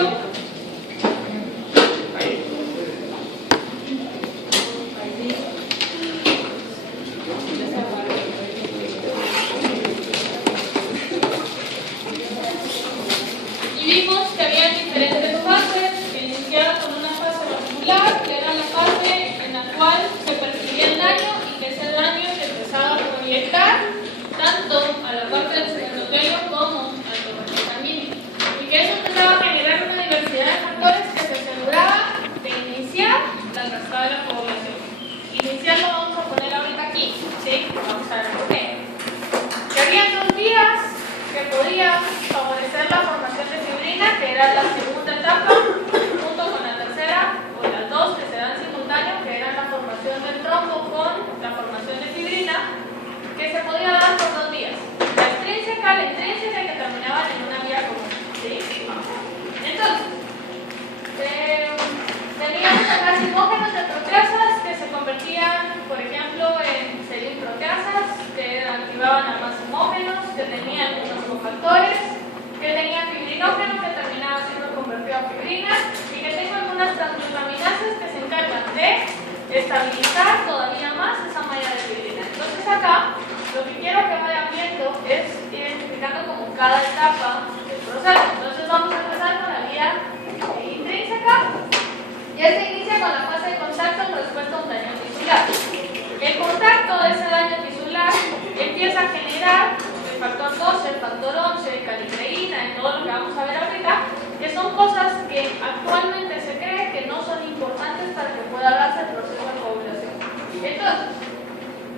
coagulación. Y vimos que había diferentes fases, que iniciaban con una fase vascular, que era la fase en la cual se percibía el daño y que ese daño se empezaba a proyectar tanto a la parte del endotelio como al torrente sanguíneo. Y que eso empezaba a generar una diversidad de factores que se aseguraba de iniciar la cascada de la coagulación. Iniciar lo vamos a poner ahorita aquí, ¿sí? Vamos a ver por qué. Que había 2 vías que podían favorecer la formación de fibrina, que era la segunda etapa, junto con la tercera, o las 2 que se dan simultáneo, que eran la formación del trombo con la formación de fibrina, que se podía dar por 2 vías. La extrínseca, la intrínseca, que terminaban en una vía común. ¿Sí? Entonces, teníamos acá simógenos de proteasas que se convertían, por ejemplo, en proteasas, que activaban a más homógenos, que tenían unos cofactores, que tenían fibrinógeno, que terminaba siendo convertido a fibrina, y que tengo algunas transglutaminasas que se encargan de estabilizar todavía más esa malla de fibrina. Entonces acá, lo que quiero que vayan viendo es identificando como cada etapa del proceso. Entonces vamos a empezar con la vía intrínseca. Ya se inicia con la fase de contacto en respuesta a un daño tisular. El contacto de ese daño tisular empieza a generar el factor 12, el factor 11, calicreína, y todo lo que vamos a ver ahorita, que son cosas que actualmente se cree que no son importantes para que pueda darse el proceso de coagulación. Entonces,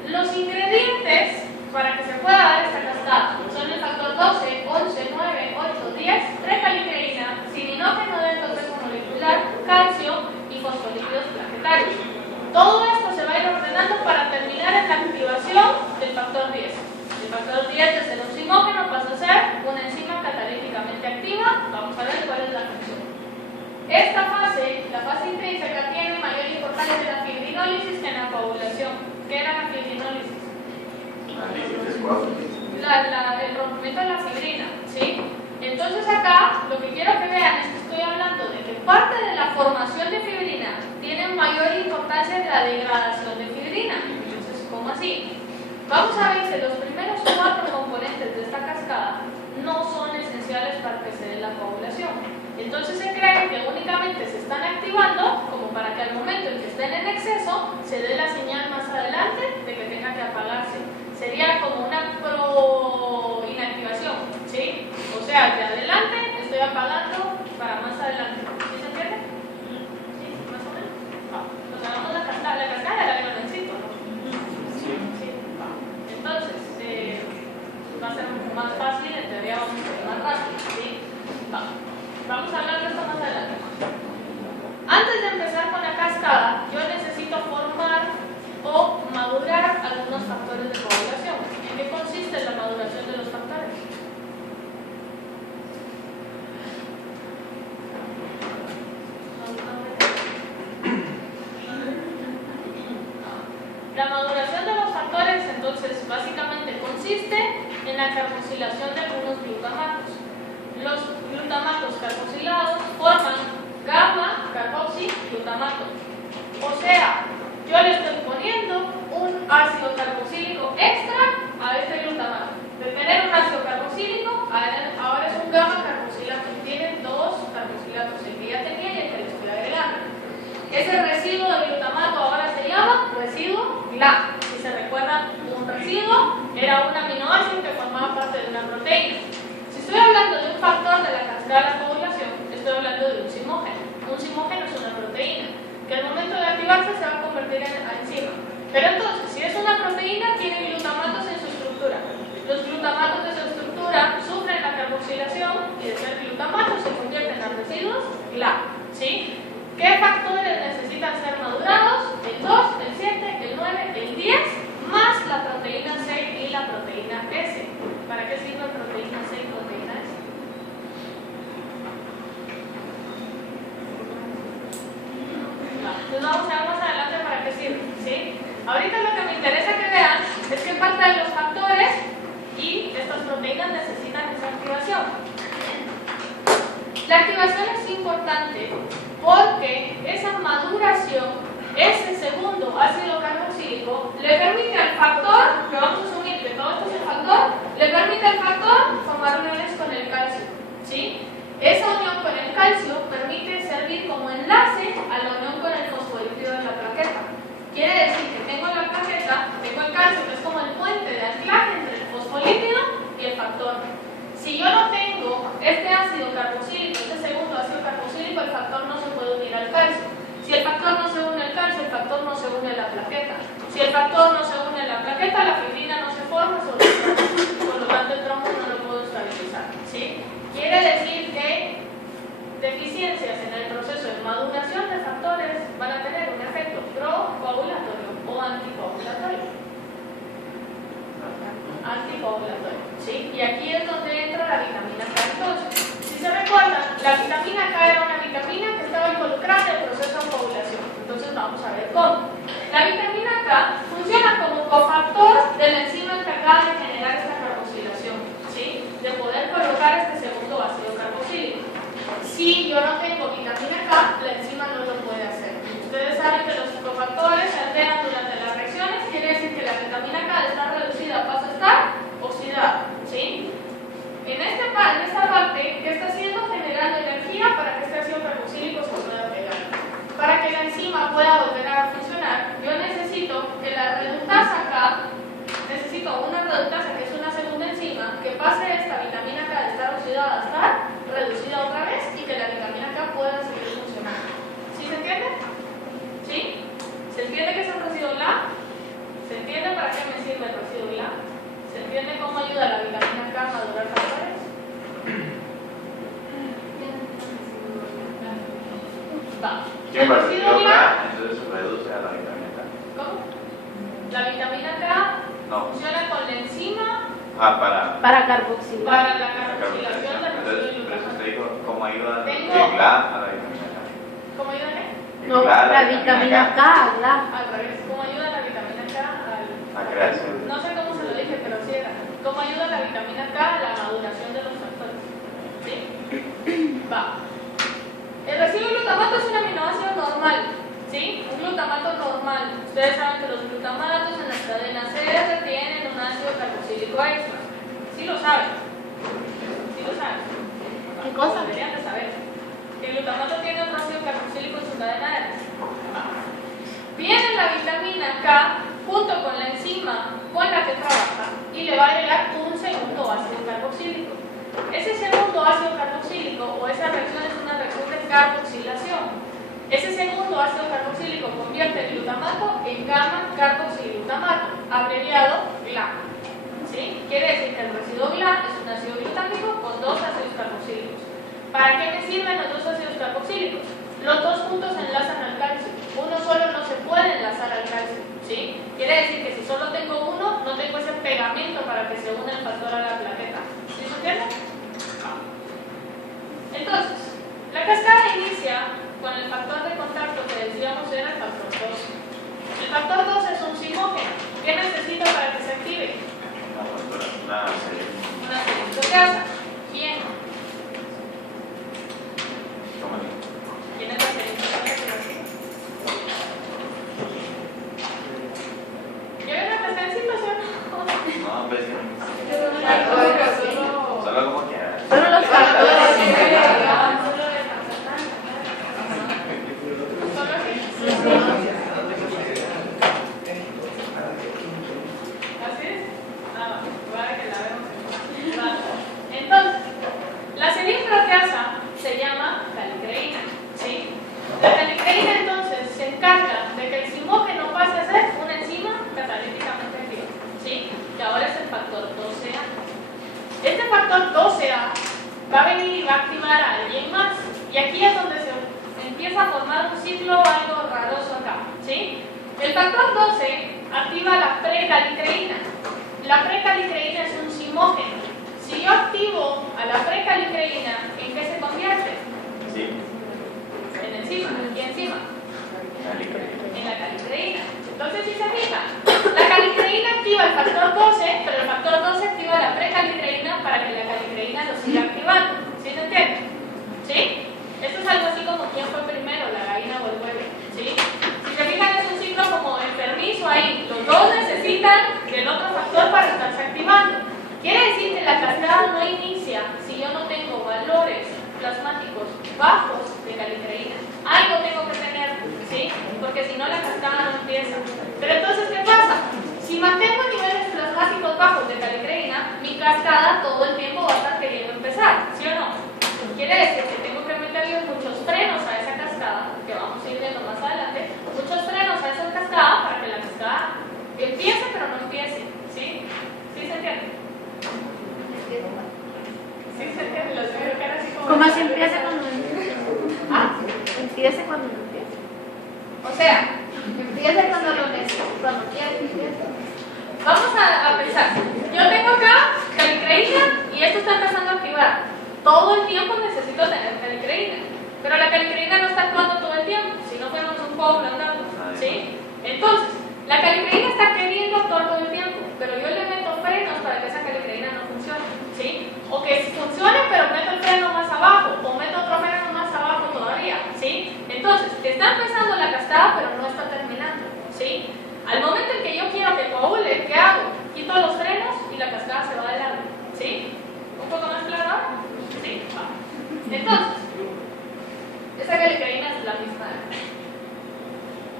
los ingredientes para que se pueda dar esta cascada son el factor 12, 11, 9, 8, 10, precalicreína, cininógeno dentro del molecular, calcio y fosfolípidos plaquetarios. Todo esto se va a ir ordenando para terminar en la activación del factor 10. El factor 10 desde el enzimógeno pasa a ser una enzima catalíticamente activa. Vamos a ver cuál es la función. Esta fase, la fase intrínseca, tiene mayor importancia en la fibrinólisis que en la coagulación. ¿Qué era la fibrinólisis? El rompimiento de la fibrina, ¿sí? Entonces acá lo que quiero que vean es que estoy hablando de que parte de la formación de fibrina tiene mayor importancia en la degradación de fibrina. Entonces, ¿cómo así? Vamos a ver que los primeros 4 componentes de esta cascada no son esenciales para que se dé la coagulación. Entonces se cree que únicamente se están activando como para que al momento en que estén en exceso se dé la señal más adelante de que tenga que apagarse. Sería como una inactivación, ¿sí? O sea, de adelante estoy apagando para más adelante. ¿Sí se entiende? ¿Sí? ¿Más o menos? Pues hagamos la cascada de la ¿no? Sí. Entonces, va a ser más fácil, en teoría vamos a ser más rápido, ¿sí? Vamos a hablar de esto más adelante. Antes de empezar con la cascada, yo necesito formar o madurar algunos factores de coagulación. ¿En qué consiste la maduración de los factores? La maduración de los factores, entonces, básicamente consiste en la carboxilación de algunos glutamatos. Los glutamatos carboxilados forman gamma-carboxiglutamato. O sea, yo le estoy poniendo un ácido carboxílico extra a este glutamato. De tener un ácido carboxílico, ahora es un gamma-carboxilato. Tienen 2 carboxilatos, el que ya tenía y el que le estoy agregando. Ese residuo de glutamato ahora se llama residuo GLA. Si se recuerdan, un residuo era un aminoácido que formaba parte de una proteína. Si estoy hablando de un factor de la cascada de la coagulación, estoy hablando de un simógeno. Un simógeno es una proteína que al momento de activarse se va a convertir en enzima. Pero entonces, si es una proteína, tiene glutamatos en su estructura. Los glutamatos de su estructura sufren la carboxilación y de ser glutamatos se convierten en residuos GLA. ¿Sí? ¿Qué factores necesitan ser madurados? El 2, el 7, el 9, el 10, más la proteína C y la proteína S. ¿Para qué sirve proteína C y proteína S? Entonces vamos a ver más adelante para qué sirve, ¿sí? Ahorita lo que me interesa que vean es que parte de los factores y estas proteínas necesitan esa activación. La activación es importante porque esa maduración, ese segundo ácido carboxílico, le permite al factor, que vamos a asumir que todo esto es el factor, le permite al factor formar uniones con el calcio, ¿sí? Esa unión con el calcio permite servir como enlace a la unión con el fosfolípido de la plaqueta. Quiere decir que tengo la plaqueta, tengo el calcio, que es como el puente de anclaje entre el fosfolípido y el factor. Si yo no tengo este ácido carboxílico, este segundo ácido carboxílico, el factor no se puede unir al calcio. Si el factor no se une al calcio, el factor no se une a la plaqueta. Si el factor no se une a la plaqueta, la fibrina no se forma sobre el trombo. Por lo tanto, el trombo no lo puedo estabilizar, ¿sí? Quiere decir que deficiencias en el proceso de maduración de factores van a tener un efecto procoagulatorio o anticoagulatorio. Anticoagulatorio, ¿sí? Y aquí es donde entra la vitamina K. Entonces, si se recuerdan, la vitamina K era una vitamina que estaba involucrada en el proceso de coagulación. Entonces vamos a ver cómo. La vitamina K funciona como cofactor de la enzima encargada de generar esta carboxilación, ¿sí? De poder colocar este segundo ácido carboxílico. Si yo no tengo vitamina K, la enzima no lo puede hacer. Ustedes saben que los cofactores se alteran durante las reacciones, quiere decir que la vitamina K, de estar reducida, pasa a estar oxidada, ¿sí? En esta parte, ¿qué está haciendo? Generando energía para que este ácido carboxílico se pueda pegar. Para que la enzima pueda volver a funcionar, yo necesito que la reductasa K, necesito una reductasa que es una segunda enzima, que pase esta vitamina K de estar oxidada a estar reducida otra vez y que la vitamina K pueda seguir funcionando. ¿Sí se entiende? ¿Sí? ¿Se entiende qué es el residuo GLA? ¿Se entiende para qué me sirve el residuo GLA? ¿Se entiende cómo ayuda la vitamina K a madurar factores? Va. ¿Qué pasa? Entonces se reduce a la vitamina K. ¿Cómo? La vitamina K funciona con la enzima para carboxilar. para la carboxilación del residuo Entonces, de por eso glucosa. te digo, ¿cómo ayuda el Tengo- GLA a la vitamina K? ¿Cómo ayuda qué? No, la vitamina K, la. Al revés. ¿Cómo ayuda la vitamina K A crearse. No sé cómo se lo dije, pero sí era. ¿Cómo ayuda la vitamina K a la maduración de los factores? ¿Sí? Va. El residuo glutamato es un aminoácido normal, ¿sí? Un glutamato normal. Ustedes saben que los glutamatos en las cadenas R tienen un ácido carboxílico extra. ¿Sí lo saben? ¿Sí lo saben? ¿Qué cosa? Deberían de saber. Que el glutamato tiene un ácido carboxílico en su cadena R. Viene la vitamina K junto con la enzima con la que trabaja y le va a agregar un segundo ácido carboxílico. Ese segundo ácido carboxílico o esa reacción es una reacción de carboxilación. Ese segundo ácido carboxílico convierte el glutamato en gamma-carboxilglutamato, abreviado GLA. ¿Sí? Quiere decir que el residuo GLA es un ácido glutámico con dos ácidos carboxílicos. ¿Para qué me sirven los dos ácidos carboxílicos? Los dos juntos enlazan al calcio. Uno solo no se puede enlazar al calcio, ¿sí? Quiere decir que si solo tengo uno, no tengo ese pegamento para que se una el factor a la plaqueta. ¿Sí se entiende? Entonces, la cascada inicia con el factor de contacto que decíamos era el factor 2. El factor 2 es un simógeno. ¿Qué necesita para que se active? Una serie. Una serina. ¿Quién? ¿Cómo digo? ¿Quién es la serina? ¿Yo veo que está en situación? No, pues Solo solo como quieras. Solo los factores. ¿Así es? Nada, para que la vemos. Entonces, la serina se llama calicreína, ¿sí? La calicreína entonces se encarga de que el simógeno pase a ser una enzima catalíticamente activa, ¿sí? Que ahora es el factor 12A. Este factor 12A va a venir y va a activar a alguien más. Y aquí es donde se empieza a formar un ciclo algo raroso acá, ¿sí? El factor 12 activa la precalicreína. La precalicreína es un simógeno. Si yo activo a la precalicreína, ¿en qué se convierte? Sí. En enzima. ¿Y enzima? En la calicreína. Entonces, si se fijan, la calicreína activa el factor 12, pero el factor 12 activa la precalicreína para que la calicreína lo siga activando. ¿Sí se entiende? ¿Sí? si empieza cuando empieza. Empieza cuando no empieza. O sea, Empieza cuando lo necesita, cuando quiere que empiece. vamos a pensar. Yo tengo acá calicreína y esto está empezando a activar. Todo el tiempo necesito tener calicreína. Pero la calicreína no está actuando todo el tiempo, si no fuéramos un pueblo andando. ¿Sí? Entonces, la calicreína está queriendo actuar todo el tiempo, pero yo le meto frenos para que esa calicreína no funcione. ¿Sí? O que funcione, pero meto el freno más abajo, o meto otro freno más abajo todavía. ¿Sí? Entonces, está empezando la cascada, pero no está terminando. ¿Sí? Al momento en que yo quiero que coagule, ¿qué hago? Quito los frenos y la cascada se va de largo. ¿Sí? ¿Un poco más claro ahora? Sí. Va. Entonces, esa calicreína es la misma.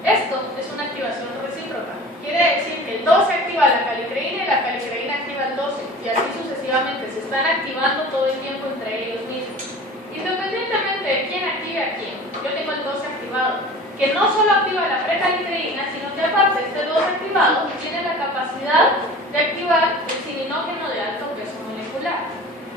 Esto es una activación recíproca. Quiere decir que el 12 activa la calicreína y la calicreína activa el 12. Y así sucesivamente. Se están activando todo el tiempo entre ellos mismos. Independientemente de quién active a quién. Yo tengo el 12 activado. Que no solo activa la precalicreína, sino que aparte este 12 activado tiene la capacidad de activar el cininógeno de alto peso molecular.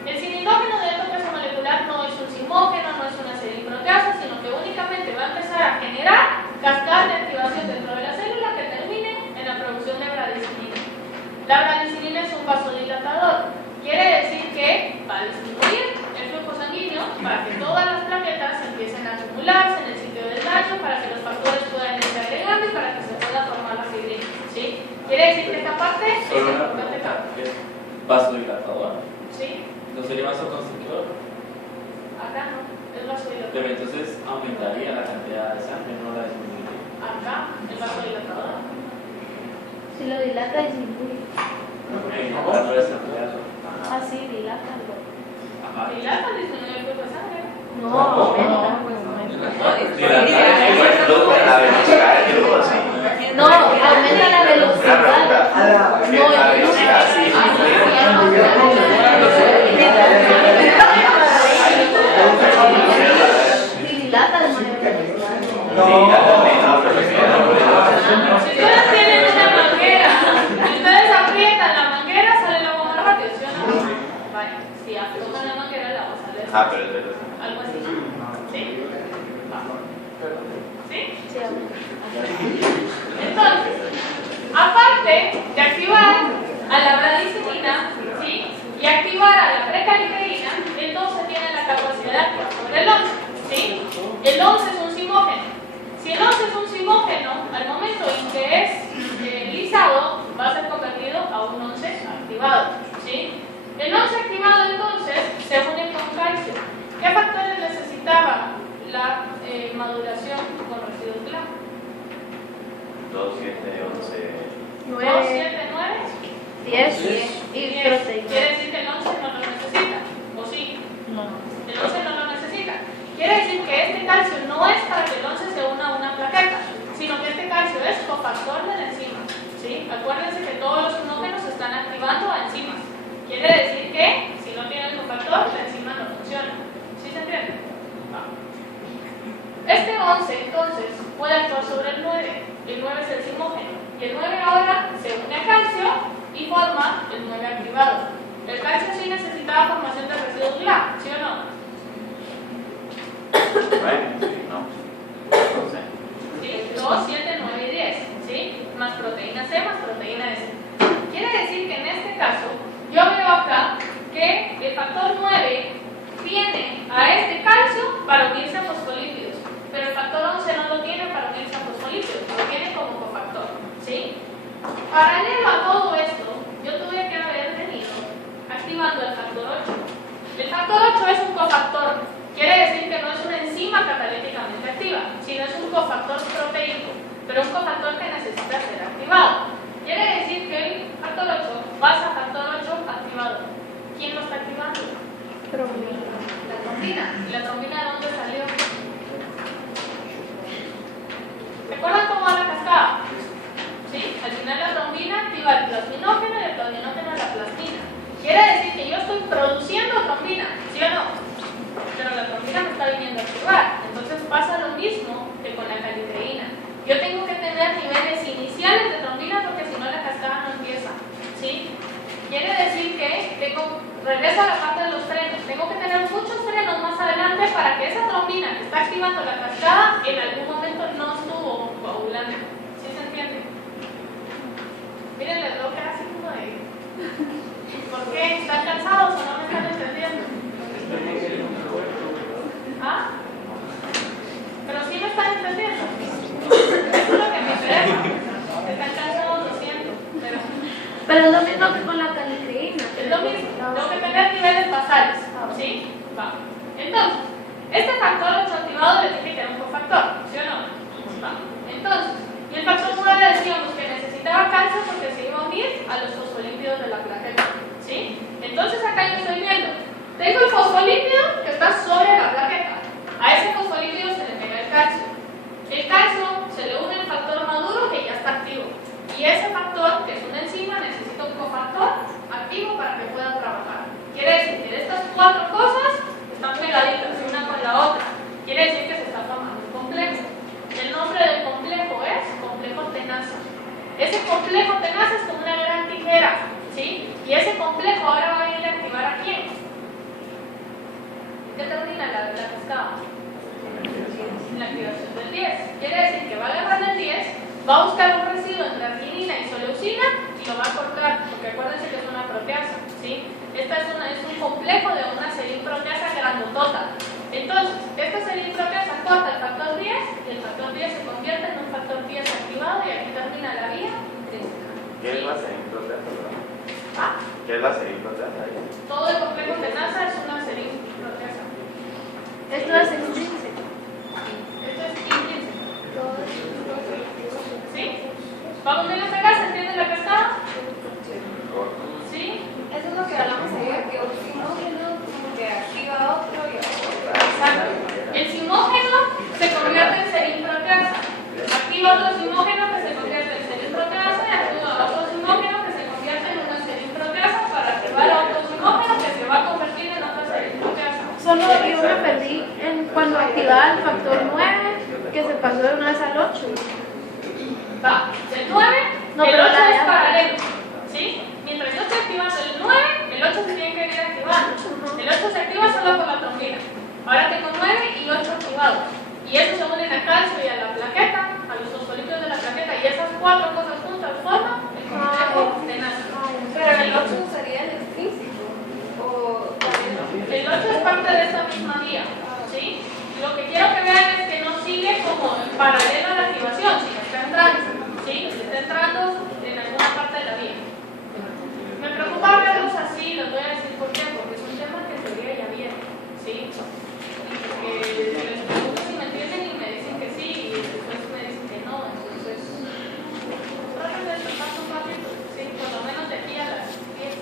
El cininógeno de alto peso molecular no es un simógeno, no es una serilproteasa, sino que únicamente va a empezar a generar cascadas de activación dentro de la célula que terminen en la producción de bradicinina. La bradicinina es un vasodilatador. Quiere decir que va a disminuir el flujo sanguíneo para que todas las plaquetas empiecen a acumularse en el sitio del daño, para que los factores puedan irse agregando y para que se pueda formar la fibrina. ¿Sí? Quiere decir que esta parte es importante acá. Es vasodilatador. ¿Sí? ¿No sería vasoconstrictor? Acá no, es vasodilatador. Pero entonces aumentaría la cantidad de sangre, no la disminuiría. Acá, el vasodilatador. Si lo dilata, disminuye. Así, dilata. Ajá. Dilata, disminuye el flujo de sangre. No, aumenta. La velocidad del flujo, sí. No, aumenta la velocidad. No, La velocidad, sí. si dilata de mayor velocidad. Sí, ya también, no, pero es que ya no puedo. Si ustedes tienen una manguera y ustedes aprietan la manguera, sale el agua más rápido, ¿sí o no? Vaya, si aflojan la manguera, el agua sale Pero es verdad. algo así. ¿Sí? ¿Sí? Sí, aumenta. Entonces, aparte de activar a la bradicinina, ¿sí? Y activar a la precalicreína, el 12 tiene la capacidad de actuar sobre el 11, ¿sí? El 11 es un simógeno. Si el 11 es un simógeno, al momento en que es lisado, va a ser convertido a un 11 activado, ¿sí? El 11 activado entonces se une con calcio. ¿Qué factores necesitaba la maduración con residuos GLA? 2, 7, 11. 2, 7, 9. 10 y 10. proteína. Quiere decir que el 11 no lo necesita, ¿o sí? No. El 11 no lo necesita. Quiere decir que este calcio no es para que el 11 se una a una plaqueta, sino que este calcio es cofactor de la enzima. ¿Sí? Acuérdense que todos los homógenos se están activando a enzimas. Quiere decir que si no tiene el cofactor, la enzima no funciona. ¿Sí se entiende? Este 11 entonces puede actuar sobre el 9. El 9 es el simógeno. Y el 9 ahora se une a calcio y forma el 9 activado. El calcio sí necesitaba formación de residuos GLA, ¿sí o no? Bueno, no. No sé. ¿Sí? 2, 7, 9 y 10. ¿Sí? Más proteína C, más proteína S. Quiere decir que en este caso, yo veo acá que el factor 9 tiene a este calcio para unirse a fosfolípidos, pero el factor 11 no lo tiene para unirse a fosfolípidos, lo tiene como cofactor. ¿Sí? Paralelo a todo esto, yo tuve que haber tenido activando el factor 8. El factor 8 es un cofactor. Quiere decir que no es una enzima catalíticamente activa, sino es un cofactor proteíco, pero un cofactor que necesita ser activado. Quiere decir que el factor 8 pasa a factor 8 activado. ¿Quién lo está activando? Trombina. La trombina. ¿Y la trombina de dónde salió? ¿Recuerdan cómo va la cascada? ¿Sí? Al final la trombina activa el plasminógeno y el plasminógeno la plasmina. Quiere decir que yo estoy produciendo trombina, ¿sí o no? Pero la trombina me está viniendo a activar. Entonces pasa lo mismo que con la calicreína. Yo tengo que tener niveles iniciales de trombina porque si no la cascada no empieza. ¿Sí? Quiere decir que regreso a la parte de los frenos. Tengo que tener muchos frenos más adelante está activando la cascada, en algún momento no estuvo coagulando. ¿Sí se entiende? Miren, les veo cara así como de... ¿Por qué? ¿Están cansados o no me están entendiendo? ¿Ah? Pero sí me están entendiendo. Eso es lo que me interesa. Están cansados, lo siento. Pero es lo mismo que con la calicreína. Es lo mismo. Tengo que tener niveles basales. ¿Sí? Va. Entonces, este factor 8 activado le tiene que tener un cofactor. ¿Sí o no? Va. Entonces, y el factor 9 decíamos que necesitaba calcio porque se iba a unir a los fosfolípidos de la plaqueta. ¿Sí? Entonces acá yo estoy viendo. Tengo el fosfolípido que está sobre la plaqueta. A ese fosfolípido se le pega el calcio. El calcio se le une el factor maduro que ya está activo. Y ese factor, que es una enzima, necesita un cofactor activo para que pueda trabajar. Quiere decir que estas cuatro cosas están pegaditas una con la otra. Quiere decir que se está formando un complejo. El nombre del complejo es complejo tenaza. Ese complejo tenaza es como una gran tijera, ¿sí? Y ese complejo ahora va a ir a activar a quién. ¿Qué termina la cascada? La activación del 10. Quiere decir que va a agarrar el 10, va a buscar un residuo entre arginina y soleucina y lo va a cortar, porque acuérdense que es una proteasa, ¿sí? Esta es un complejo de una serin-proteasa grandotota. Entonces, esta serin-proteasa corta el factor 10 y el factor 10 se convierte en un factor 10 activado y aquí termina la vía intrínseca. ¿Qué es la serin-proteasa? ¿Ah? ¿Qué es la serin-proteasa? Todo el complejo tenaza es una serin-proteasa. Esto es intrínseco. Esto es intrínseco. ¿Sí? ¿Vamos bien hasta acá? ¿Se entiende la cascada? ¿Sí? Eso es lo que hablamos ayer, que un simógeno como que activa a otro y a otro. Exacto. El simógeno se convierte en serin-proteasa. Activa otro simógeno que se convierte en serin-proteasa y activa otro simógeno que se convierte en una serin-proteasa para activar a otro simógeno que se va a convertir en otra serin-proteasa. Solo yo me perdí cuando activaba el factor 9, que se pasó de una vez al 8. Va, del 9, No, el pero 8 la es de- paralelo. ¿Sí? Mientras yo estoy activando el 9, el 8 se tiene que ir activando. El 8 se activa solo por la trombina. Ahora tengo 9 y 8 activados. Y eso se unen a calcio y a la plaqueta, a los fosfolípidos de la plaqueta. Y esas cuatro cosas juntas forman el complejo tenaza. Pero el 8 sería el extrínseco. O también El 8 es parte de esta misma vía. ¿Sí? Lo que quiero que vean es que no sigue como en paralelo a la activación, sino está entrando. ¿Sí? Está entrando en alguna parte de la vía. Me preocupa verlos así, les voy a decir por qué, porque es un tema que en teoría ya viene. ¿Sí? Les pregunto si me entienden y me dicen que sí, y después me dicen que no. Entonces, traten de tratar un ratito, ¿sí? Por lo menos de aquí a las 10.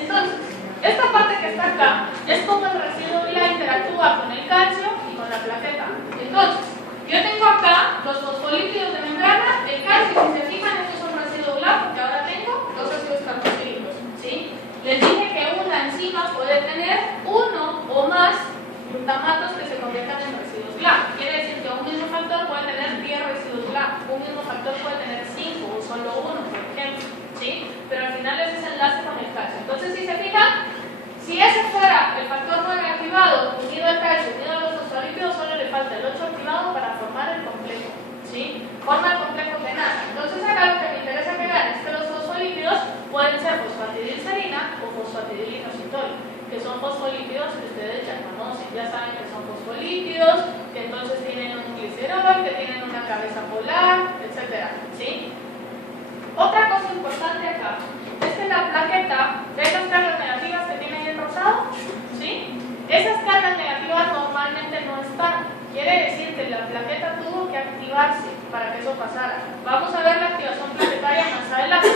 Entonces, esta parte que está acá es como el residuo vía interactúa con el calcio y con la plaqueta. Entonces, yo tengo acá los fosfolípidos de membrana, el calcio, si se fijan, esto es un residuo blanco, porque ahora tengo dos ácidos carboxílicos, ¿sí? Les dije que una enzima puede tener uno o más glutamatos que se conviertan en residuos GLA. Quiere decir que un mismo factor puede tener 10 residuos GLA, un mismo factor puede tener 5 o solo uno, por ejemplo, ¿sí? Pero al final es ese enlace con el calcio. Entonces, si se fijan, si ese fuera el factor 9 activado, unido al calcio, unido a los fosfolípidos, solo le falta el 8 activado para formar el complejo, ¿sí? Forma el complejo tenaza. Entonces acá lo que me interesa que vean es que los fosfolípidos pueden ser fosfatidilcerina o fosfatidilinositol, que son fosfolípidos que ustedes ya conocen, ya saben que son fosfolípidos, que entonces tienen un glicerol, que tienen una cabeza polar, etc. ¿Sí? Otra cosa importante acá es que la plaqueta, ¿ven las cargas negativas que tiene ahí en rosado? ¿Sí? Esas cargas negativas normalmente no están. Quiere decir que la plaqueta tuvo que activarse para que eso pasara. Vamos a ver la activación plaquetaria más adelante.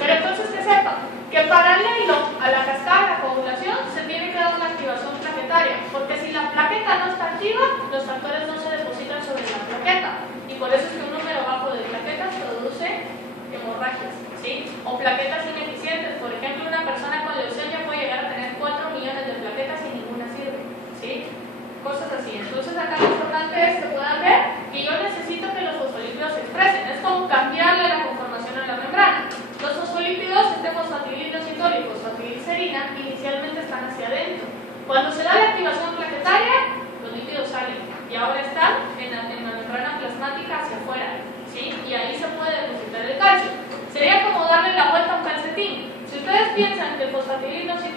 Pero entonces que sepa que paralelo a la cascada de la coagulación se tiene que dar una activación plaquetaria, porque si la plaqueta no está activa, los factores no se depositan sobre la plaqueta. Y por eso es que un número bajo de plaquetas produce hemorragias, ¿sí? O plaquetas ineficientes. Por ejemplo, una persona con leucemia puede llegar a tener 4 millones de plaquetas y ninguna sirve, ¿sí? Cosas así. Entonces acá lo importante es que puedan ver que yo necesito que los fosfolípidos se expresen. Es como cambiarle la conformación a la membrana. Los fosfolípidos, este fosfatidilinositol y fosfatidilcerina, inicialmente están hacia adentro. Cuando se da la activación plaquetaria,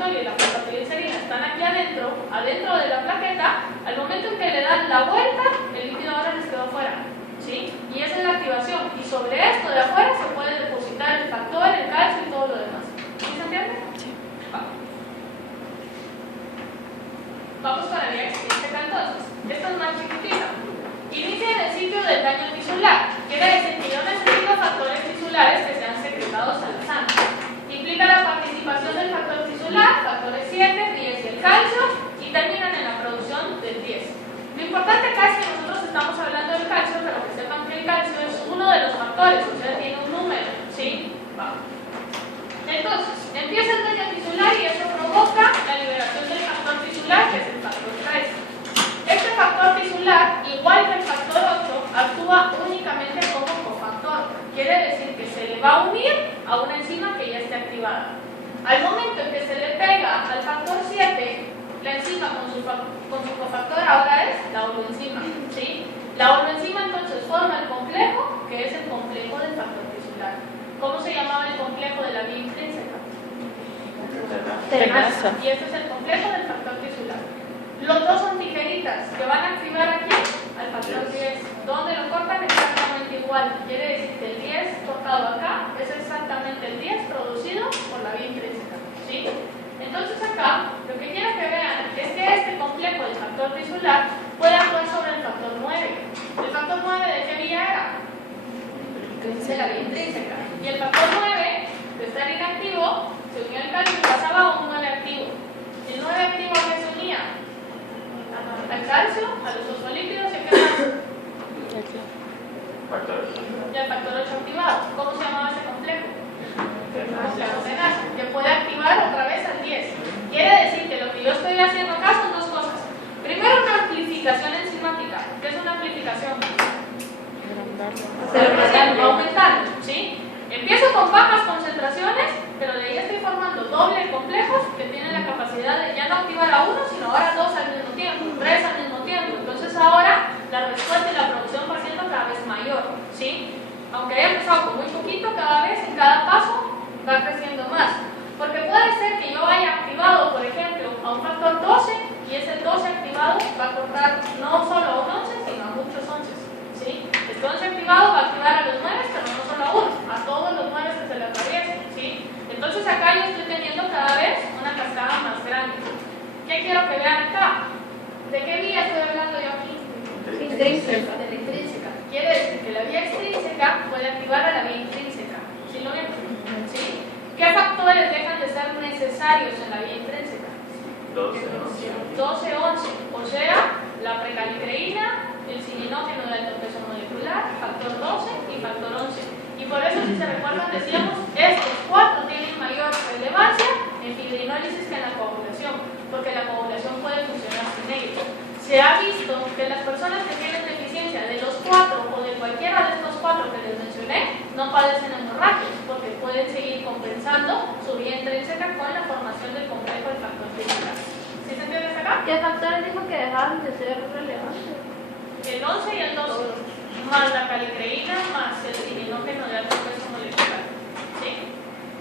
fosfatilo y la fosfatilicerina están aquí adentro de la plaqueta, al momento en que le dan la vuelta, el líquido ahora les quedó afuera, ¿sí? Y esa es la activación. Y sobre esto de afuera se puede depositar el factor, el calcio y todo lo demás. ¿Sí se entiende? Sí. Vamos con la vía extrínseca entonces. Esta es más chiquitita. Inicia en el sitio del daño tisular. Quiere decir que yo necesito factores tisulares que sean secretados a la sangre. Implica la participación del factor tisular, factores 7, 10 y el calcio, y terminan en la producción del 10. Lo importante acá es que nosotros estamos hablando del calcio, pero que sepan que el calcio es uno de los factores, o sea, tiene un número, ¿sí? Vamos. Entonces, empieza el daño tisular y eso provoca la liberación del factor tisular, que es el factor 3. Este factor tisular, igual que el factor 8, actúa únicamente como cofactor. Quiere decir que se le va a unir a una enzima que ya esté activada. Al momento en que se le pega al factor 7, la enzima con su cofactor ahora es la oroenzima, ¿sí? La oroenzima entonces forma el complejo, que es el complejo del factor tisular. ¿Cómo se llamaba el complejo de la vía intrínseca? Tenasa. Y este es el complejo del factor tisular. Los dos son tijeritas que van a activar aquí al factor 10. ¿Dónde lo cortan? Exactamente igual. Quiere decir que el 10 cortado acá es exactamente el 10 producido por la vía intrínseca, ¿sí? Entonces acá, lo que quiero que vean es que este complejo del factor tisular puede actuar sobre el factor 9. ¿El factor 9 de qué vía era? De la vía intrínseca. Y el factor 9, de estar inactivo, se unió al calcio y pasaba a un 9 activo. ¿El 9 activo a qué se unía? Al calcio, a los fosfolípidos y a qué más? Y al factor 8 activado. ¿Cómo se llamaba ese complejo? Complejo tenasa, que puede activar otra vez al 10. Quiere decir que lo que yo estoy haciendo acá son dos cosas. Primero, una amplificación enzimática. ¿Qué es una amplificación? Aumentando, ¿sí? Empiezo con bajas concentraciones, pero de ahí estoy formando doble complejos que tienen la capacidad de ya no activar a uno, sino ahora dos al mismo tiempo, tres al mismo tiempo. Entonces ahora la respuesta y la producción va siendo cada vez mayor, ¿sí? Aunque haya empezado con muy poquito, cada vez en cada paso va creciendo más. Porque puede ser que yo haya activado, por ejemplo, a un factor 12 y ese 12 activado va a cortar no solo a un 11, sino a muchos 11, ¿sí? Este 11 activado va a activar a los 9, pero no solo a uno, a todos los 9 que se le atraviesen, ¿sí? Entonces acá yo estoy teniendo cada vez una cascada más grande. ¿Qué quiero que vean acá? ¿De qué vía estoy hablando yo aquí? Intrínseca. De la intrínseca. Quiere decir que la vía extrínseca puede activar a la vía intrínseca. ¿Sí lo ven? ¿Sí? ¿Qué factores dejan de ser necesarios en la vía intrínseca? 12, 11. O sea, la precalicreína, el cininógeno de alto peso molecular, factor 12 y factor 11. Y por eso, si se recuerdan, decíamos, estos cuatro tienen mayor relevancia en fibrinólisis que en la coagulación, porque la coagulación puede funcionar sin ellos. Se ha visto que las personas que tienen deficiencia de los cuatro o de cualquiera de estos cuatro que les mencioné, no padecen hemorragias, porque pueden seguir compensando su vía intrínseca con la formación del complejo del factor tisular. ¿Sí se entiende hasta acá? ¿Qué factores dijo que dejaron de ser relevantes? El 11 y el 12, más la calicreína, más el cininógeno de alto peso molecular. ¿Sí?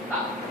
Vamos.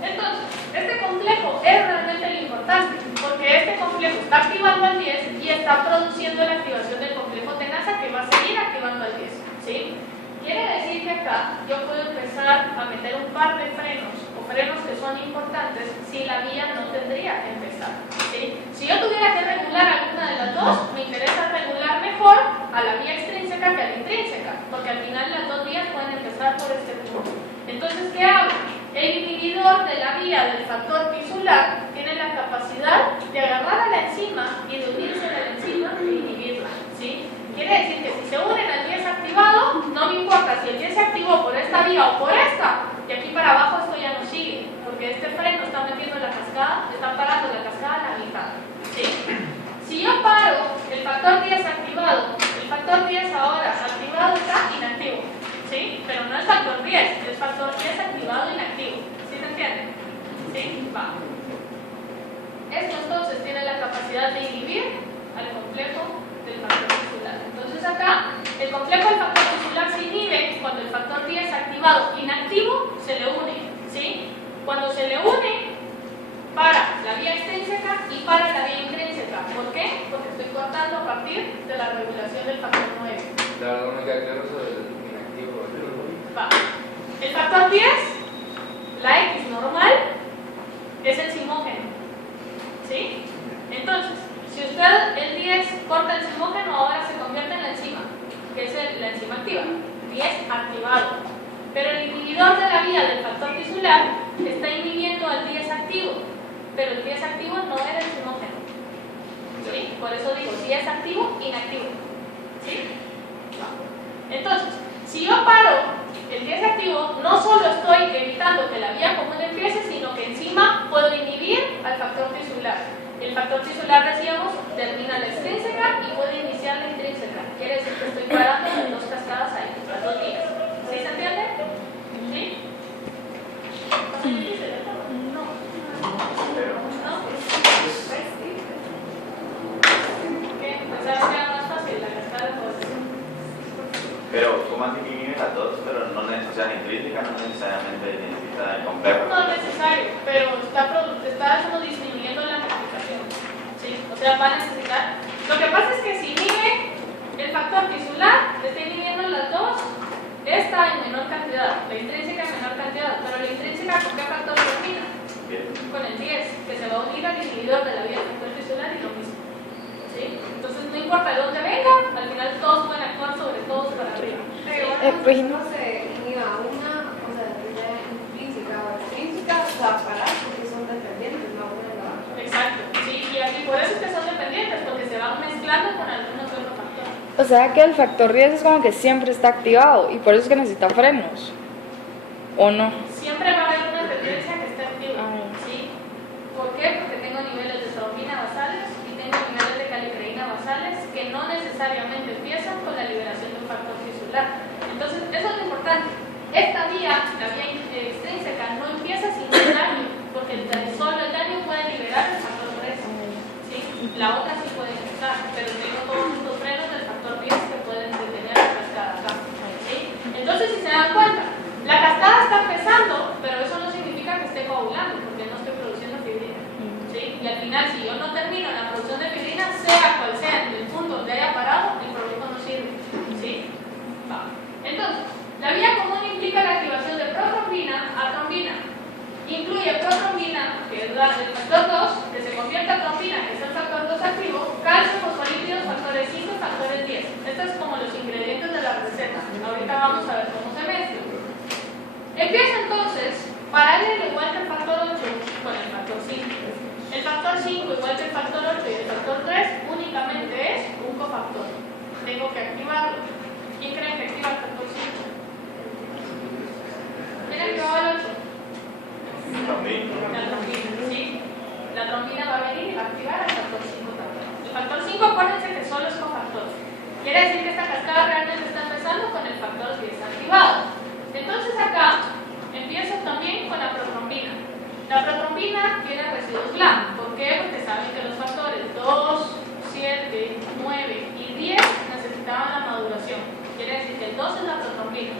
Entonces, este complejo es realmente lo importante, porque este complejo está activando al 10 y está produciendo la activación del complejo tenasa que va a seguir activando al 10. ¿Sí? Quiere decir que acá yo puedo empezar a meter un par de frenos, o frenos que son importantes, si la vía no tendría que empezar. ¿Sí? Si yo tuviera que regular alguna de las dos, me interesa regular mejor a la vía extrínseca que a la intrínseca, porque al final las dos vías pueden empezar por este punto. Entonces, ¿qué hago? El inhibidor de la vía del factor tisular tiene la capacidad de agarrar a la enzima y de unirse a la enzima e inhibirla, ¿sí? Quiere decir que si se unen al 10 activado, no me importa si el 10 se activó por esta vía o por esta, y aquí para abajo esto ya no sigue, porque este freno está metiendo la cascada, está parando la cascada a la mitad, ¿sí? Si yo paro el factor 10 activado, el factor 10 ahora activado está inactivo, ¿sí? Pero no es factor 10, es factor 10 activado inactivo. ¿Sí se entiende? ¿Sí? Va. Esto entonces tiene la capacidad de inhibir al complejo del factor tisular. Entonces acá, el complejo del factor tisular se inhibe cuando el factor 10 activado inactivo se le une, ¿sí? Cuando se le une, para para la vía intrínseca. ¿Por qué? Porque estoy cortando a partir de la regulación del factor 9. La verdad no me queda claro eso del inactivo. Va. El factor 10, la X normal, es el simógeno. ¿Sí? Entonces, si usted el 10 corta el simógeno, ahora se convierte en la enzima, que es la enzima activa. 10 activado. Pero el inhibidor de la vía del factor tisular está inhibiendo al 10 activo. Pero el 10 activo no era el simógeno. ¿Sí? Por eso digo 10 activo, inactivo. ¿Sí? Entonces, si yo paro el 10 activo, no solo estoy evitando que la vía común empiece, sino que encima puedo inhibir al factor tisular. El factor tisular, decíamos, termina la extrínseca y puede iniciar la intrínseca. Quiere decir que estoy parando en dos cascadas ahí, las dos vías. ¿Sí se entiende? ¿Sí? No. ¿No? ¿Qué? Pensaba que era más fácil la cascada de cosas. Pero, ¿cómo así que las dos? Pero no necesariamente intrínseca, no necesariamente necesita el complejo. No es necesario, pero está como disminuyendo la amplificación. ¿Sí? O sea, va a necesitar. Lo que pasa es que si inhibe el factor tisular, está inhibiendo las dos, esta en menor cantidad, la intrínseca en menor cantidad, pero la intrínseca ¿con qué factor termina? Con el 10, que se va a unir al inhibidor de la vía del factor tisular y lo mismo. ¿Sí? Entonces no importa de dónde venga, al final todos pueden actuar sobre todos para arriba. Pero no se inhiba una, o sea, la vía intrínseca o extrínseca, o sea, parar porque son dependientes, no una y la otra. Exacto, sí, y por eso es que son dependientes, porque se van mezclando con algunos otros factores. O sea que el factor 10 es como que siempre está activado y por eso es que necesita frenos. ¿O no? Siempre va a haber una tendencia que esté activa. Ah. ¿Sí? ¿Por qué? Porque tengo niveles de trombina basales y tengo niveles de calicreína basales que no necesariamente empiezan con la liberación de un factor tisular. Entonces, eso es lo importante. Esta vía, la vía extrínseca, no empieza sin el daño, porque solo el daño puede liberar el factor 3. ¿Sí? La otra sí puede empezar, pero tengo todos estos frenos del factor 10 que pueden detener la cascada acá. ¿Sí? Entonces, si se dan cuenta, la cascada está empezando, pero eso no significa que esté coagulando, porque no estoy produciendo fibrina. ¿Sí? Y al final, si yo no termino la producción de fibrina, sea cual sea el punto donde haya parado, el producto no sirve. ¿Sí? Va. Entonces, la vía común implica la activación de protrombina a trombina. Incluye protrombina, que es el factor 2, que se convierte a trombina, que es el factor 2 activo, calcio, fosfolípidos, factores 5 y factores 10. Estos son como los ingredientes de la receta. Ahorita vamos a ver cómo se mezclan. Empieza entonces paralelo igual que el factor 8 con el factor 5. El factor 5 igual que el factor 8 y el factor 3 únicamente es un cofactor. Tengo que activarlo. ¿Quién cree que activa el factor 5? ¿Quién activa el 8? La trombina, ¿sí? La trombina va a venir y va a activar el factor 5 también. El factor 5, acuérdense que solo es cofactor. Quiere decir que esta cascada realmente está empezando con el factor 10 activado. Entonces acá empiezo también con la protrombina. La protrombina tiene residuos GLA. ¿Por qué? Porque saben que los factores 2, 7, 9 y 10 necesitaban la maduración. Quiere decir que el 2 es la protrombina.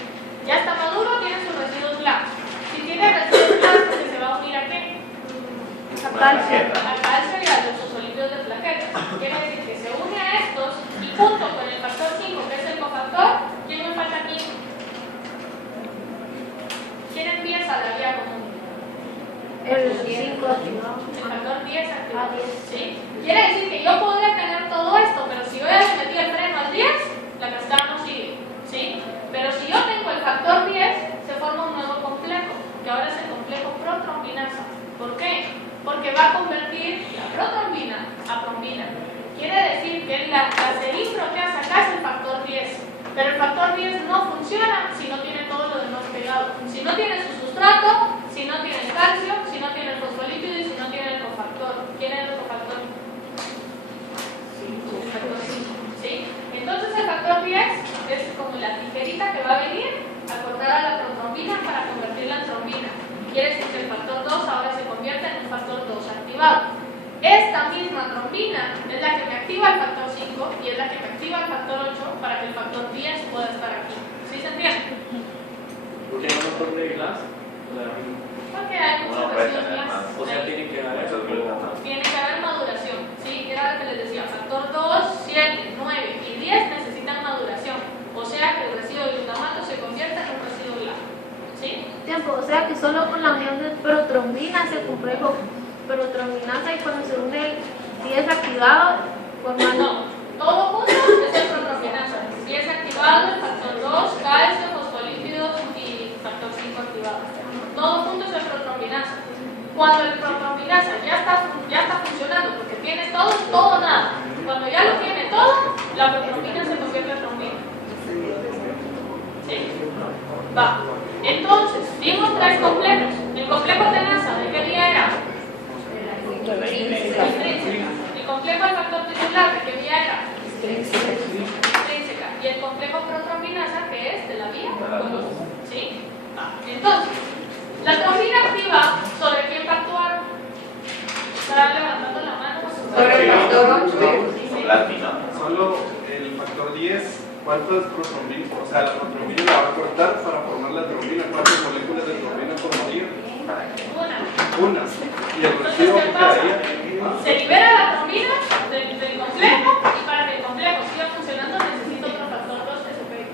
Ya está maduro, tiene sus residuos GLA. Si tiene residuos GLA, pues se va a unir a qué? A calcio. A calcio y a los fosfolípidos de plaquetas. Quiere decir que se une a estos y junto con el factor 5, que es el cofactor, ¿quién me falta aquí? ¿Quién empieza la vía común? El 5 activado. El factor 10 activado. 10. ¿Sí? Quiere decir que yo podría tener todo esto, pero si yo ya le metí el freno al 10, la cascada no sigue. ¿Sí? Pero si yo tengo el factor 10, se forma un nuevo complejo, que ahora es el complejo protrombinasa. ¿Por qué? Porque va a convertir la protrombina a trombina. Quiere decir que la serin-proteasa acá es el factor 10. Pero el factor 10 no funciona si no tiene todo lo demás pegado. Si no tiene su sustrato, si no tiene el calcio, si no tiene el fosfolípido y si no tiene el cofactor. ¿Quién es el cofactor? El factor 5. ¿Sí? Entonces el factor 10 es como la tijerita que va a venir a cortar a la protrombina para convertirla en trombina. Quiere decir que el factor 2 ahora se convierte en un factor 2 activado. Esta misma trombina es la que me activa el factor 5 y es la que me activa el factor 8 para que el factor 10 pueda estar aquí. ¿Sí se entiende? ¿Por qué no nos pone GLAS? Porque hay muchos residuos más. O sea, tiene que haber. Tiene que haber maduración. activado, No, todo junto es el protrombinasa. Si es activado el factor 2, calcio, fosfolípidos y factor 5 activado. Todo junto es el protrombinasa. Cuando el protrombinasa ya está funcionando, porque tiene todo o nada. Cuando ya lo tiene todo, la protrombina se convierte en trombina. ¿Sí? Va. Entonces, vimos 3 complejos. El complejo tenaza, ¿de qué vía era? Intrínseca. El complejo del factor tisular, ¿de qué vía era? Intrínseca. Y el complejo protrombinasa, ¿qué es? De la vía 2. ¿Sí? Va. Entonces, la trombina activa, ¿sobre quién va a actuar? ¿Está levantando la mano? Sobre el factor 8. Plasmina. Solo el factor 10, ¿cuántas protrombinas? O sea, la protrombina la va a cortar para formar la trombina. ¿Cuántas moléculas de trombina formaría? Una. ¿Y el Entonces, residuo ¿qué qué pasa? quedaría? Se libera la trombina del complejo y para que el complejo siga funcionando necesita otro factor 2 que se pegue.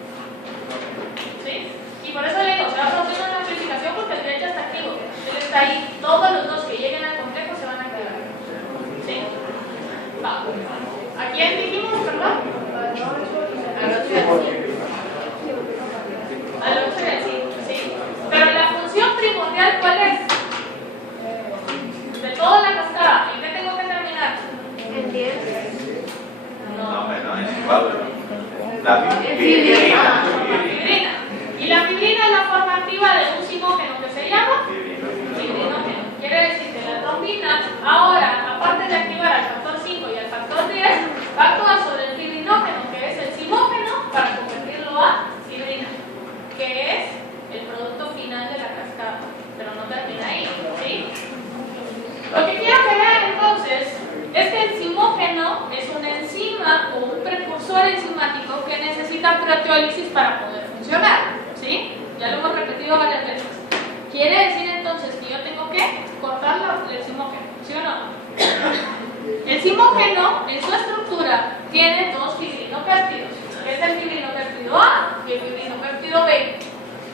¿Sí? Y por eso le digo, se va a producir una amplificación porque el ya está activo. Él está ahí. Todos los 2 que lleguen al complejo se van a activar. ¿Sí? Va. ¿A quién dijimos, perdón? Al 8 y al 5. Al 8 y al 5, ¿sí? Pero la función primordial, ¿cuál es? De toda la cascada, ¿en qué tengo que terminar? en 10. No, bueno, es igual. La Fibrina. fibrina. Y la fibrina es la forma activa de un simógeno que se llama Fibrinógeno. fibrinógeno. Quiere decir que la trombina, ahora, aparte de activar al factor 5 y al factor 10, va a actuar sobre el fibrinógeno, que es el simógeno, para convertirlo a fibrina, que es el producto final de la cascada. Pero no termina ahí, ¿sí? Lo que quiero que vean entonces es que el simógeno es una enzima o un precursor enzimático que necesita proteólisis para poder funcionar, ¿sí? Ya lo hemos repetido varias veces. Quiere decir entonces que yo tengo que cortar el simógeno, ¿sí o no? El simógeno en su estructura tiene 2 fibrinopéptidos, que es el fibrinopéptido A y el fibrinopéptido B.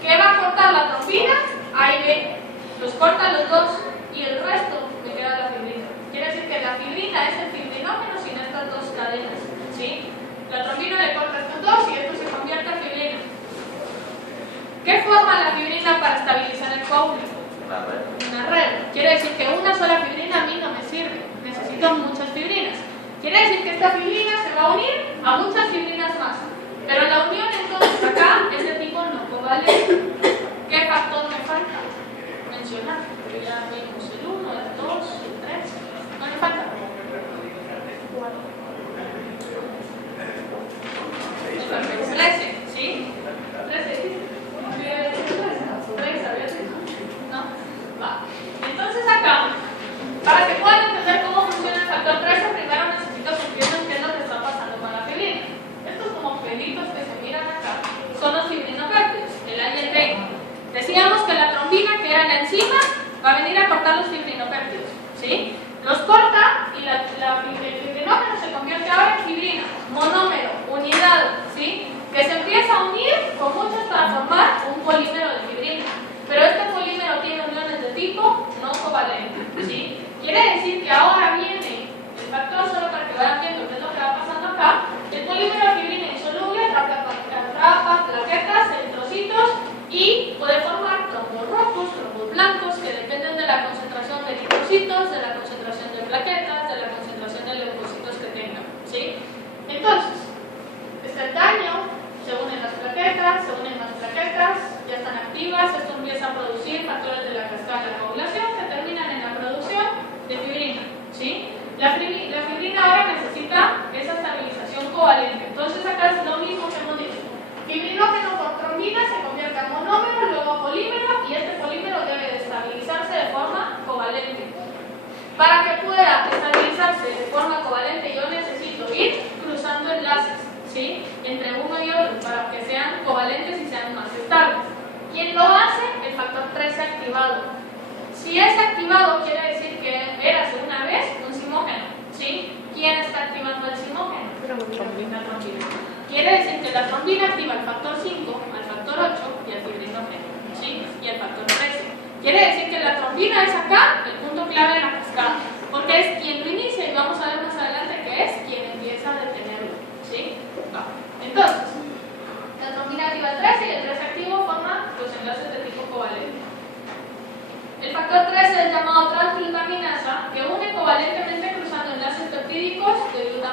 ¿Qué va a cortar la trombina? A y B. Los corta los 2 y el resto me queda la fibrina. Quiere decir que la fibrina es el fibrinógeno sin estas 2 cadenas, ¿sí? La trombina le corta estos 2 y esto se convierte en fibrina. ¿Qué forma la fibrina para estabilizar el coágulo? Una red. Quiere decir que una sola fibrina a mí no me sirve. Necesito muchas fibrinas. Quiere decir que esta fibrina se va a unir a muchas fibrinas más. Pero la unión entonces acá es de tipo no covalente. ¿Qué factor me falta mencionar? Ya vimos el 1, el 2, el 3. ¿No me falta? El 13, ¿sí? 13. ¿No? Va. Entonces acá, para que puedan entender cómo funciona el factor 13, primero necesito que entiendan qué es lo que está pasando con la fibrina. Estos como pelitos que se miran acá son los fibrinopéptidos, el A y el B. Decíamos que la trombina, que era la enzima, va a venir a cortar los fibrinopéptidos, ¿sí? Los corta y el fibrinógeno se convierte ahora en fibrina, monómero, unidad, ¿sí? Que se empieza a unir con muchos para formar un polímero de fibrina. Pero este polímero tiene uniones de tipo no covalente, ¿sí? Quiere decir que ahora viene el factor, solo para que vayan viendo qué es lo que va pasando acá. El polímero de fibrina insoluble atrapa plaquetas en trocitos y puede formar trombos rojos, trombos blancos, que dependen de la concentración de eritrocitos, de la concentración de plaquetas, de la concentración de leucocitos que tengan, ¿sí? Entonces, está el daño, se unen las plaquetas, ya están activas, esto empieza a producir factores de la cascada de la coagulación que terminan en la producción de fibrina, ¿sí? La fibrina ahora necesita esa estabilización covalente, entonces acá es lo mismo que hemos dicho. Fibrinógeno por trombina se convierte en monómero, luego a polímero, y este polímero debe de estabilizarse de forma covalente. Para que pueda estabilizarse de forma covalente, yo necesito ir cruzando enlaces, ¿sí? Entre uno y otro, para que sean covalentes y sean más estables. ¿Quién lo hace? El factor 13 activado. Si es activado, quiere decir que eras una vez un simógeno, ¿sí? ¿Quién está activando el simógeno? La trombina. Quiere decir que la trombina activa el factor 5, al factor 8 y al fibrinógeno, ¿sí? Y el factor 13. Quiere decir que la trombina es acá el punto clave de la cascada, porque es quien lo inicia, y vamos a ver más adelante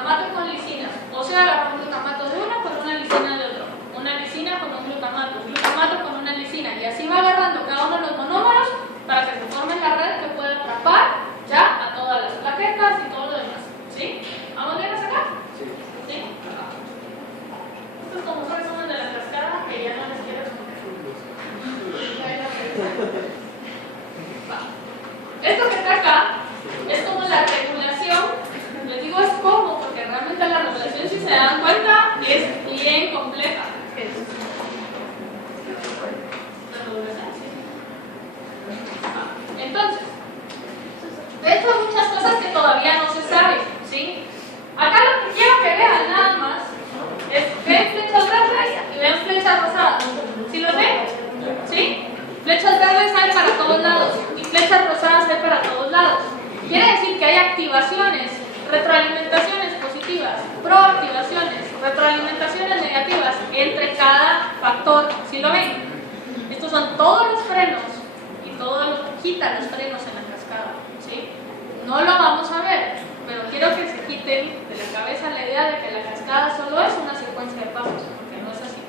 glutamato con lisinas. O sea, agarramos glutamato de una con una lisina de otro. Una lisina con un glutamato con una lisina. Y así va agarrando cada uno de los monómeros para que se forme la red que pueda atrapar ya a todas las plaquetas y todo lo demás. ¿Sí? ¿Vamos bien hasta acá? Sí. ¿Sí? Esto es como un resumen de la cascada que ya no les quiero explicar. Esto que está acá es como la regulación. Les digo es como porque realmente la regulación, si se dan cuenta, es bien compleja. Entonces, de hecho hay muchas cosas que todavía no se saben, ¿sí? Acá lo que quiero que vean nada más es, ven flechas verdes y ven flechas rosadas. ¿Sí lo ven? ¿Sí? Flechas verdes hay para todos lados y flechas rosadas hay para todos lados. Quiere decir que hay activaciones, retroalimentaciones positivas, proactivaciones, retroalimentaciones negativas entre cada factor. ¿Sí lo ven? Estos son todos los frenos y todo lo que quita los frenos en la cascada. ¿Sí? No lo vamos a ver, pero quiero que se quiten de la cabeza la idea de que la cascada solo es una secuencia de pasos, porque no es así.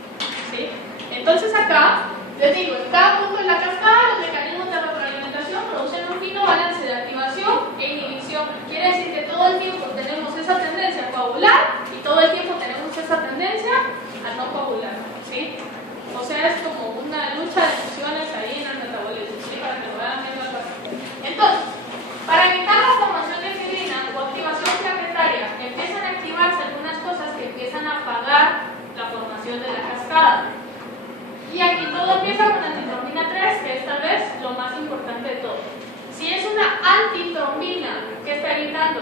¿Sí? Entonces acá, les digo, en cada punto de la cascada los mecanismos de retroalimentación producen un fino balance de activación e inhibición. Quiere decir que todo el tiempo tenemos esa tendencia a coagular y todo el tiempo tenemos esa tendencia a no coagular. ¿Sí? O sea, es como una lucha de funciones ahí en el metabolismo, ¿sí? Para que lo vean viendo al paso. Entonces, para evitar la formación de fibrina o activación plaquetaria, empiezan a activarse algunas cosas que empiezan a apagar la formación de la cascada. Y aquí todo empieza con antitrombina 3, que es tal vez lo más importante de todo. Si es una antitrombina, ¿qué está evitando?